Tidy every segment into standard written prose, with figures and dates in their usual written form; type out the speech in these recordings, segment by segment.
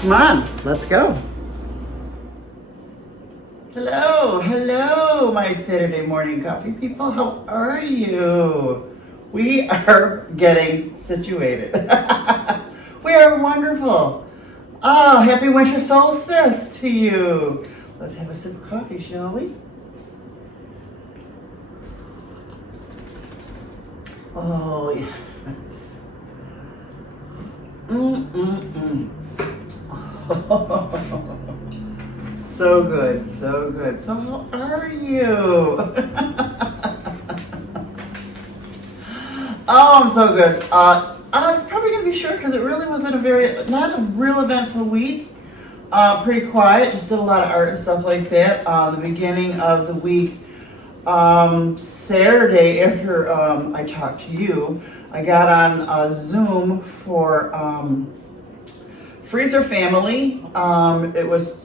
Come on, let's go. Hello, my Saturday morning coffee people. How are you? We are getting situated. We are wonderful. Oh, happy winter solstice to you. Let's have a sip of coffee, shall we? Oh, yes. So good, so good. So how are you? Oh, I'm so good. It's probably gonna be short because it really wasn't not a real eventful week. Pretty quiet, just did a lot of art and stuff like that. The beginning of the week, Saturday after I talked to you, I got on Zoom for Freezer Family.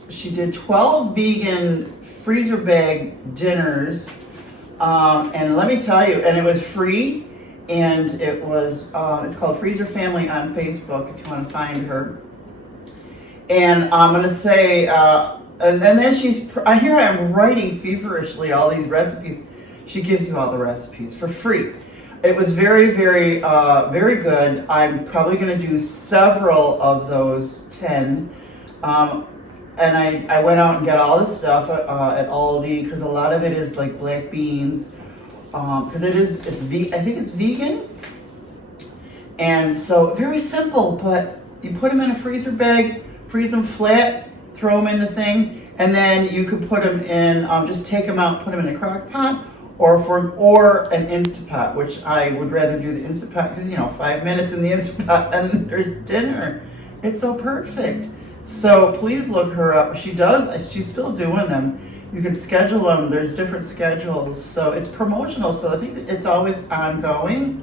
She did 12 vegan freezer bag dinners, and let me tell you, and it was free, and it's called Freezer Family on Facebook if you want to find her. And I'm gonna say, and then here I am writing feverishly all these recipes. She gives you all the recipes for free. It was very, very, very good. I'm probably going to do several of those 10. And I went out and got all this stuff at Aldi because a lot of it is like black beans. Because I think it's vegan. And so very simple, but you put them in a freezer bag, freeze them flat, throw them in the thing, and then you could put them in, just take them out, put them in a crock pot. Or an Instapot, which I would rather do the Instapot because 5 minutes in the Instapot and there's dinner. It's so perfect. So please look her up. She's still doing them. You can schedule them. There's different schedules. So it's promotional. So I think it's always ongoing.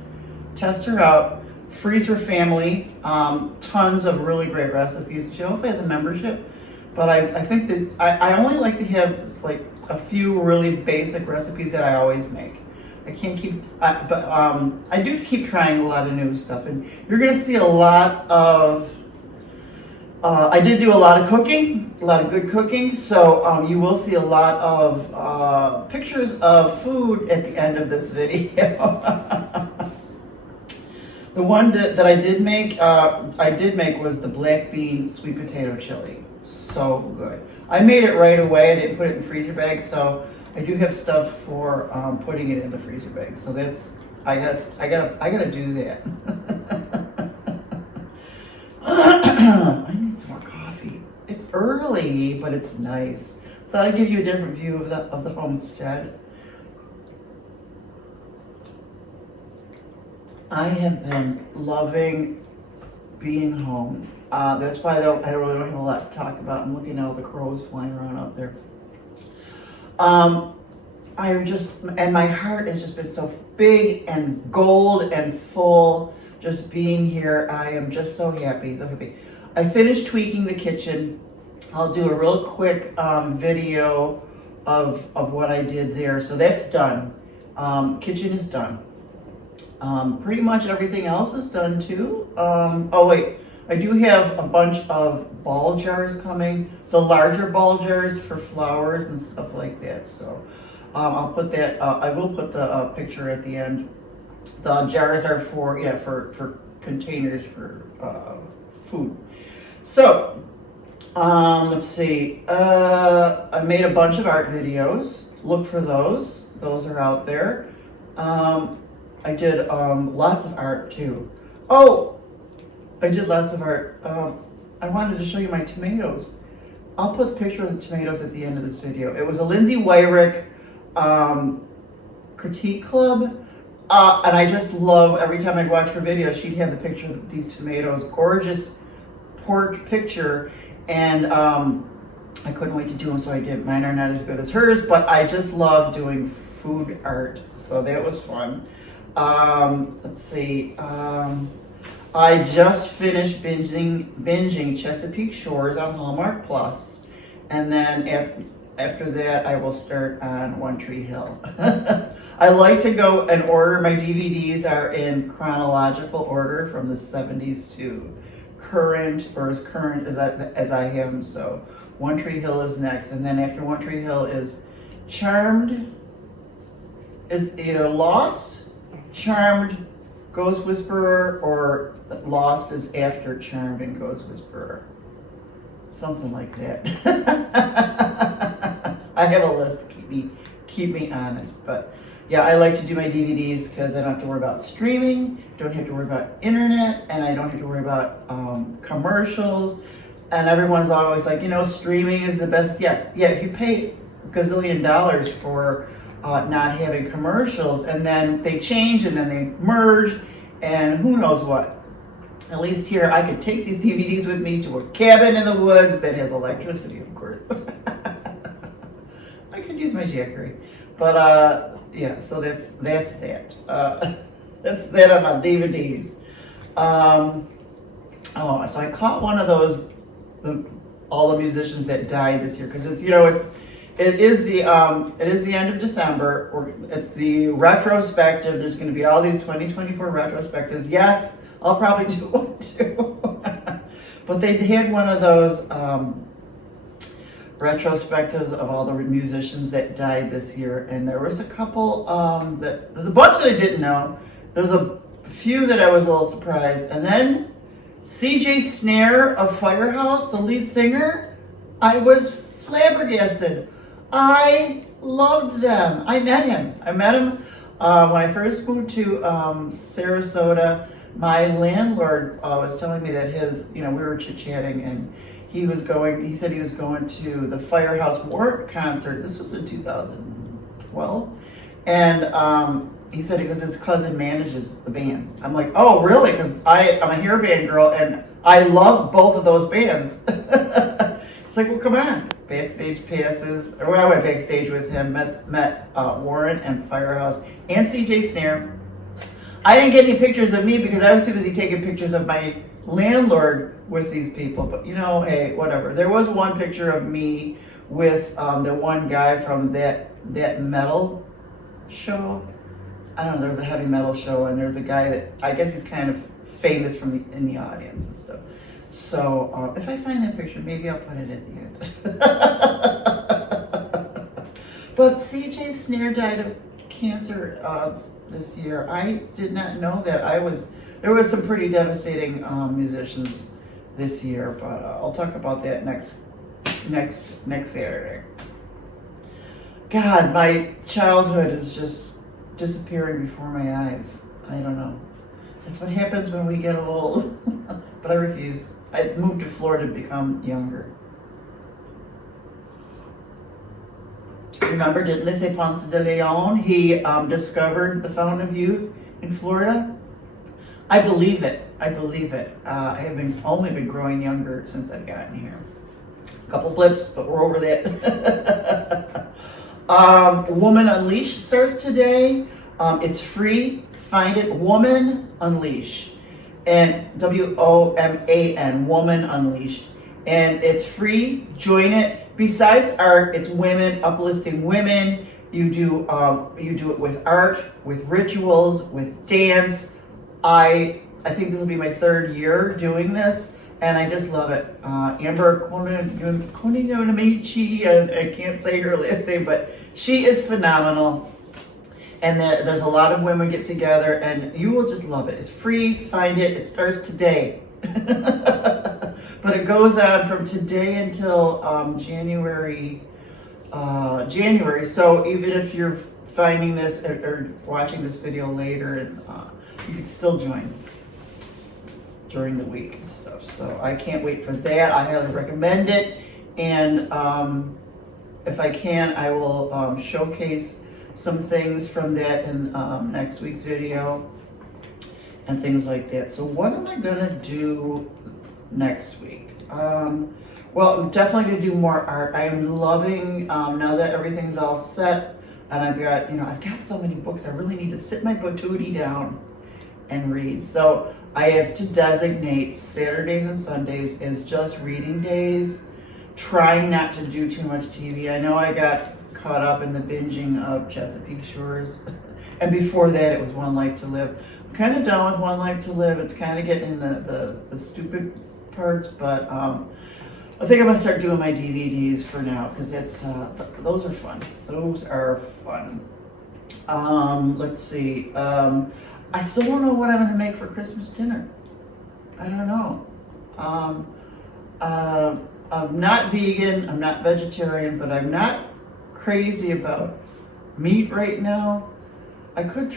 Test her out. Freezer Family. Tons of really great recipes. She also has a membership. But I think that I only like to have like a few really basic recipes that I always make. I can't keep, but I do keep trying a lot of new stuff, and you're gonna see a lot of. I did do a lot of cooking, a lot of good cooking, so you will see a lot of pictures of food at the end of this video. The one that I did make was the black bean sweet potato chili. So good. I made it right away. I didn't put it in freezer bags, so I do have stuff for putting it in the freezer bag. So I gotta do that. I need some more coffee. It's early, but it's nice. Thought I'd give you a different view of the homestead. I have been loving being home. That's why I don't really have a lot to talk about. I'm looking at all the crows flying around out there. And my heart has just been so big and gold and full just being here. I am just so happy, so happy. I finished tweaking the kitchen. I'll do a real quick video of what I did there. So that's done. Kitchen is done. Pretty much everything else is done too. Oh wait, I do have a bunch of ball jars coming, the larger ball jars for flowers and stuff like that. So I'll put that, I will put the picture at the end. The jars are for containers for food. So let's see, I made a bunch of art videos. Look for those. Those are out there. I did lots of art too. Oh, I did lots of art. I wanted to show you my tomatoes. I'll put a picture of the tomatoes at the end of this video. It was a Lindsay Wyrick critique club. And I just love, every time I'd watch her video, she'd have the picture of these tomatoes. Gorgeous picture. And I couldn't wait to do them, so I did. Mine are not as good as hers, but I just love doing food art. So that was fun. Let's see. I just finished binging Chesapeake Shores on Hallmark Plus, and then after that I will start on One Tree Hill. I like to go and order, my DVDs are in chronological order from the 70s to current or as current as I am. So One Tree Hill is next, and then after One Tree Hill is Charmed, is either Lost, Charmed, Ghost Whisperer, or Lost is after Charmed and Ghost Whisperer. Something like that. I have a list to keep me honest, but yeah, I like to do my DVDs because I don't have to worry about streaming, don't have to worry about internet, and I don't have to worry about commercials. And everyone's always like, streaming is the best. Yeah, if you pay a gazillion dollars for not having commercials, and then they change, and then they merge, and who knows what. At least here, I could take these DVDs with me to a cabin in the woods that has electricity, of course. I could use my Jackery. But, yeah, so that's that. That's that on my DVDs. So I caught one of those, all the musicians that died this year, because it is the end of December, or it's the retrospective. There's going to be all these 2024 retrospectives. Yes, I'll probably do one too. But they had one of those retrospectives of all the musicians that died this year, and there was a couple there's a bunch that I didn't know. There's a few that I was a little surprised, and then CJ Snare of Firehouse, the lead singer, I was flabbergasted. I loved them. I met him when I first moved to Sarasota. My landlord was telling me that we were chit-chatting, and he said he was going to the Firehouse War concert. This was in 2012. And he said because his cousin manages the bands. I'm like, oh, really? Because I'm a hair band girl, and I love both of those bands. It's like, well, come on. Backstage passes. Or I went backstage with him, met Warren and Firehouse and CJ Snare. I didn't get any pictures of me because I was too busy taking pictures of my landlord with these people. But hey, whatever. There was one picture of me with the one guy from that metal show. I don't know, there was a heavy metal show, and there's a guy that I guess he's kind of famous in the audience and stuff. So if I find that picture, maybe I'll put it at the end. But CJ Snare died of cancer this year. I did not know that. There was some pretty devastating musicians this year, but I'll talk about that next Saturday. God, my childhood is just disappearing before my eyes. I don't know. That's what happens when we get old. But I refuse. I moved to Florida to become younger. Remember, didn't they say Ponce de Leon? He discovered the fountain of youth in Florida. I believe it. I have only been growing younger since I've gotten here. A couple blips, but we're over that. Woman Unleashed starts today. It's free. Find it, Woman Unleashed. And WOMAN, Woman Unleashed. And it's free. Join it. Besides art, it's women, uplifting women. You do it with art, with rituals, with dance. I think this will be my third year doing this, and I just love it. Amber Kononamichi, I can't say her last name, but she is phenomenal. And there's a lot of women get together, and you will just love it. It's free. Find it. It starts today. But it goes on from today until January. So even if you're finding this or watching this video later, and you can still join during the week and stuff. So I can't wait for that. I highly recommend it. And if I can, I will showcase some things from that in next week's video and things like that. So what am I gonna do next week? Well, I'm definitely gonna do more art. I am loving, now that everything's all set and I've got so many books, I really need to sit my booty down and read. So I have to designate Saturdays and Sundays as just reading days, trying not to do too much TV. I know I got caught up in the binging of Chesapeake Shores, and before that it was One Life to Live. I'm kind of done with One Life to Live. It's kind of getting in the stupid parts, but I think I'm gonna start doing my DVDs for now because that's those are fun. Those are fun. Let's see. I still don't know what I'm gonna make for Christmas dinner. I don't know. I'm not vegan. I'm not vegetarian, but I'm not crazy about meat right now. I could,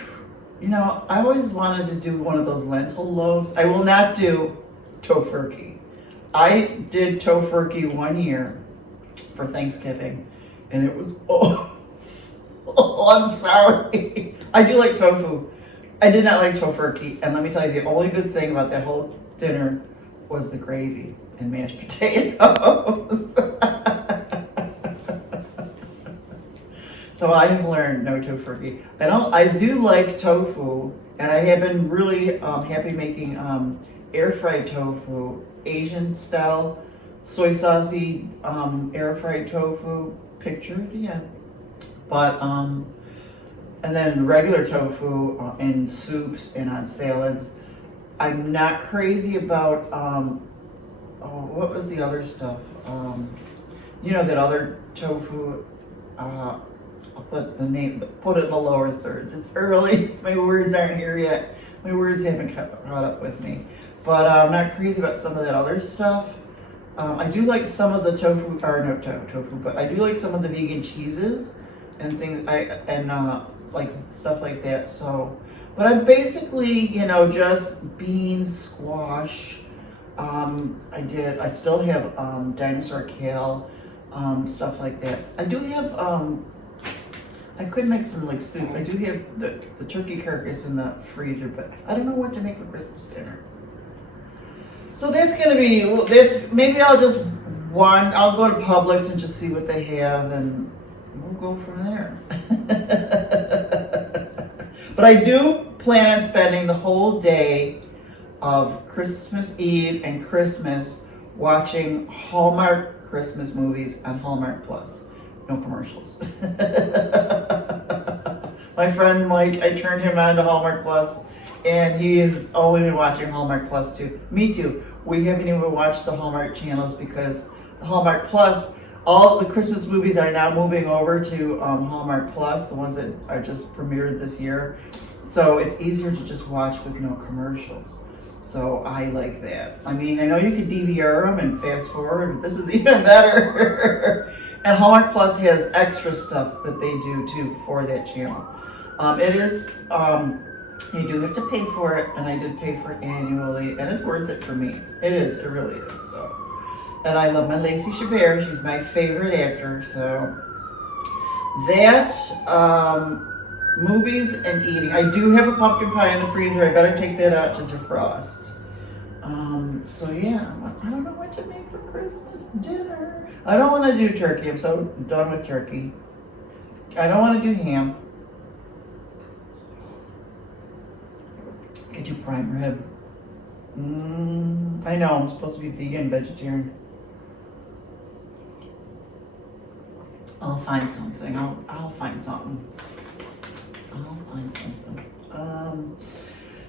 I always wanted to do one of those lentil loaves. I will not do tofurkey. I did tofurkey one year for Thanksgiving, and it was, I'm sorry. I do like tofu. I did not like tofurkey, and let me tell you, the only good thing about that whole dinner was the gravy and mashed potatoes. So I have learned no tofurkey. I do like tofu, and I have been really happy making air fried tofu, Asian style, soy saucy air fried tofu. Picture it again. But and then regular tofu in soups and on salads. I'm not crazy about what was the other stuff? That other tofu. I'll put the name, put it in the lower thirds. It's early. My words aren't here yet. My words haven't caught up with me. But I'm not crazy about some of that other stuff. I do like some of the tofu, or no tofu, but I do like some of the vegan cheeses and things. Like stuff like that. So, but I'm basically, just beans, squash. I still have dinosaur kale, stuff like that. I do have. I could make some like soup. I do have the turkey carcass in the freezer, but I don't know what to make for Christmas dinner. So that's gonna be, maybe I'll go to Publix and just see what they have and we'll go from there. But I do plan on spending the whole day of Christmas Eve and Christmas watching Hallmark Christmas movies on Hallmark Plus. No commercials. My friend Mike, I turned him on to Hallmark Plus, and he has only been watching Hallmark Plus too. Me too. We haven't even watched the Hallmark channels because the Hallmark Plus, all the Christmas movies are now moving over to Hallmark Plus, the ones that are just premiered this year. So it's easier to just watch with no commercials. So I like that. I mean, I know you could DVR them and fast forward, but this is even better. And Hallmark Plus has extra stuff that they do too for that channel. It is, you do have to pay for it, and I did pay for it annually, and it's worth it for me. It is, it really is. So, and I love my Lacey Chabert. She's my favorite actor. So that, movies and eating. I do have a pumpkin pie in the freezer. I better take that out to defrost. So yeah, I don't know what to make for Christmas dinner. I don't want to do turkey. I'm so done with turkey. I don't want to do ham. I do prime rib. I know I'm supposed to be vegan, vegetarian. I'll find something. I'll find something.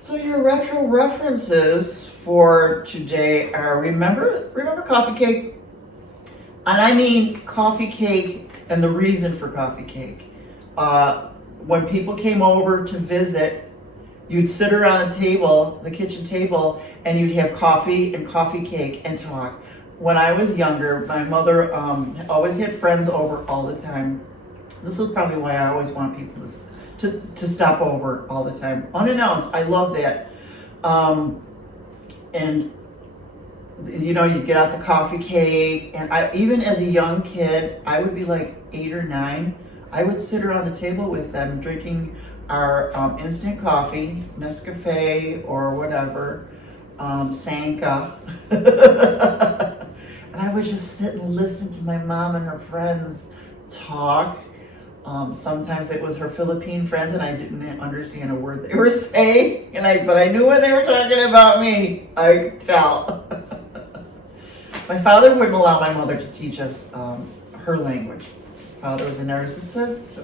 So your retro references for today are remember coffee cake? And I mean coffee cake and the reason for coffee cake. When people came over to visit, you'd sit around the kitchen table, and you'd have coffee and coffee cake and talk. When I was younger, my mother always had friends over all the time. This is probably why I always want people to stop over all the time, unannounced. I love that. And you'd get out the coffee cake, and even as a young kid, I would be like 8 or 9. I would sit around the table with them drinking our instant coffee, Nescafe or whatever, Sanka. And I would just sit and listen to my mom and her friends talk. Sometimes it was her Philippine friends, and I didn't understand a word they were saying, but I knew when they were talking about me. I could tell. My father wouldn't allow my mother to teach us her language. Father was a narcissist,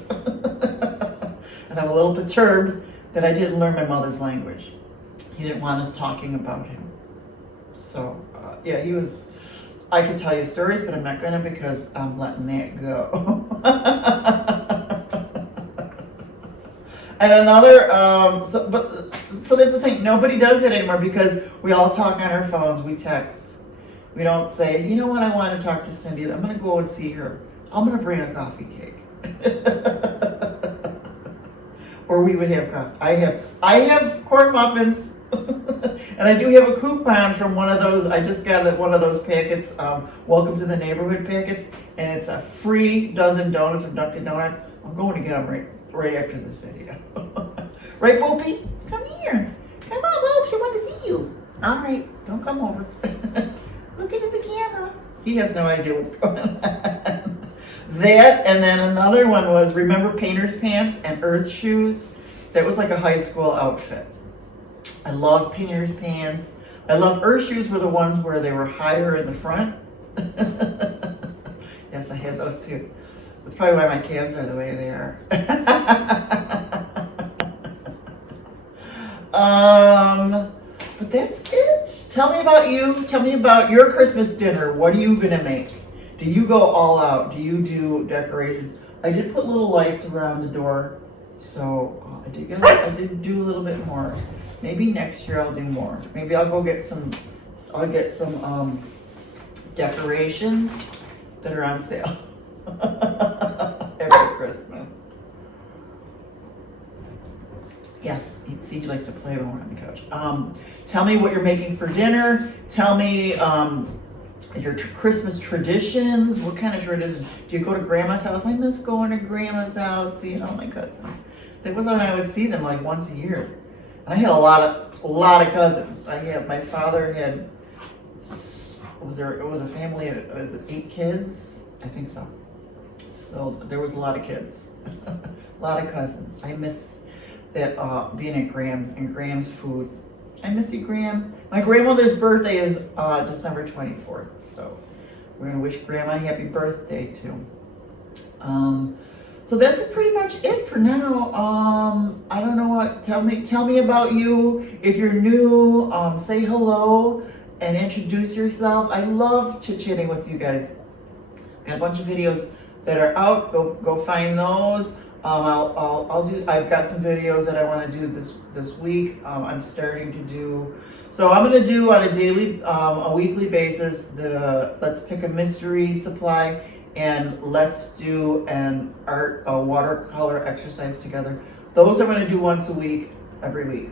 and I'm a little perturbed that I didn't learn my mother's language. He didn't want us talking about him. So yeah, he was. I could tell you stories, but I'm not gonna because I'm letting that go. And another, so that's the thing. Nobody does it anymore because we all talk on our phones. We text. We don't say, you know what? I want to talk to Cindy. I'm gonna go and see her. I'm gonna bring a coffee cake. Or we would have coffee. I have corn muffins. And I do have a coupon from one of those. I just got one of those packets, Welcome to the Neighborhood packets, and it's a free dozen donuts from Dunkin' Donuts. I'm going to get them right after this video. Right, Boopy? Come here. Come on, Boop. I want to see you. All right, don't come over. Look into the camera. He has no idea what's going on. That, and then another one was, remember painter's pants and earth shoes? That was like a high school outfit. I love painter's pants. I love earth shoes were the ones where they were higher in the front. Yes, I had those too. That's probably why my calves are the way they are. But that's it. Tell me about you. Tell me about your Christmas dinner. What are you gonna make? Do you go all out? Do you do decorations? I did put little lights around the door, so I did do a little bit more. Maybe next year I'll do more. Maybe I'll go get some. I'll get some decorations that are on sale every Christmas. Yes, Siege likes to play when we're on the couch. Tell me what you're making for dinner. Tell me your Christmas traditions. What kind of traditions? Do you go to Grandma's house? I miss going to Grandma's house, seeing all my cousins. That was when I would see them like once a year. I had a lot of cousins. My father had, it was a family of, was it 8 kids? I think so. So there was a lot of kids, a lot of cousins. I miss that being at Graham's and Graham's food. I miss you, Graham. My grandmother's birthday is December 24th, so we're gonna wish Grandma a happy birthday too. So that's pretty much it for now. I don't know what. Tell me about you. If you're new, say hello and introduce yourself. I love chit-chatting with you guys. Got a bunch of videos that are out. Go find those. I've got some videos that I want to do this week. I'm starting to do. So I'm going to do on a weekly basis the let's pick a mystery supply and let's do a watercolor exercise together. Those I'm going to do once a week, every week.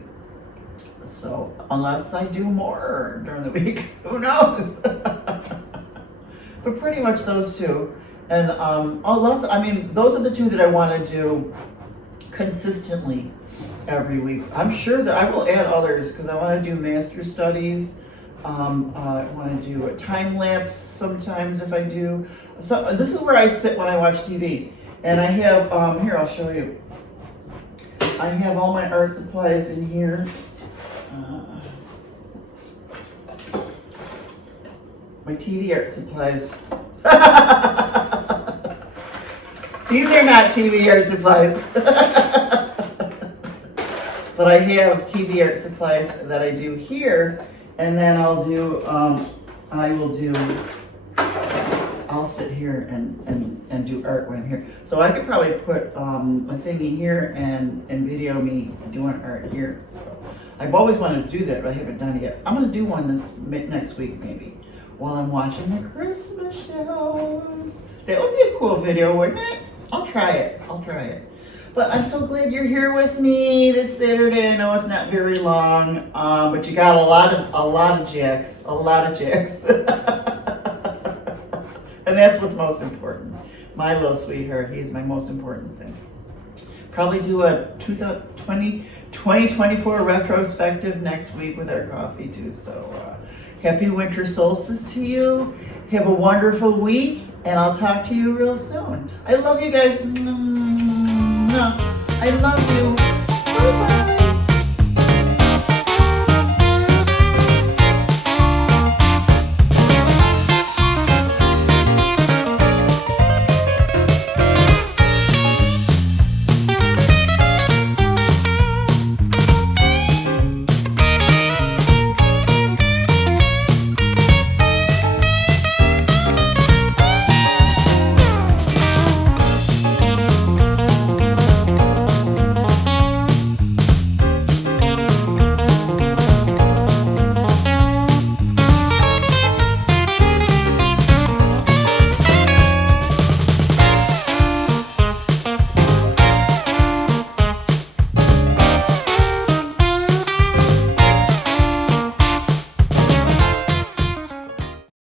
So unless I do more during the week, who knows? But pretty much those two. And those are the two that I want to do consistently every week. I'm sure that I will add others because I want to do master studies. I want to do a time lapse sometimes if I do. So this is where I sit when I watch TV. And I have, here I'll show you. I have all my art supplies in here. My TV art supplies. These are not TV art supplies. But I have TV art supplies that I do here. And then I'll sit here and do art when I'm here. So I could probably put a thingy here and video me doing art here. So I've always wanted to do that, but I haven't done it yet. I'm gonna do one next week maybe, while I'm watching the Christmas shows. That would be a cool video, wouldn't it? I'll try it. But I'm so glad you're here with me this Saturday. I know it's not very long, but you got a lot of jacks. And that's what's most important. My little sweetheart, he's my most important thing. Probably do a 2024 retrospective next week with our coffee too. So happy winter solstice to you. Have a wonderful week, and I'll talk to you real soon. I love you guys. I love you. Bye-bye.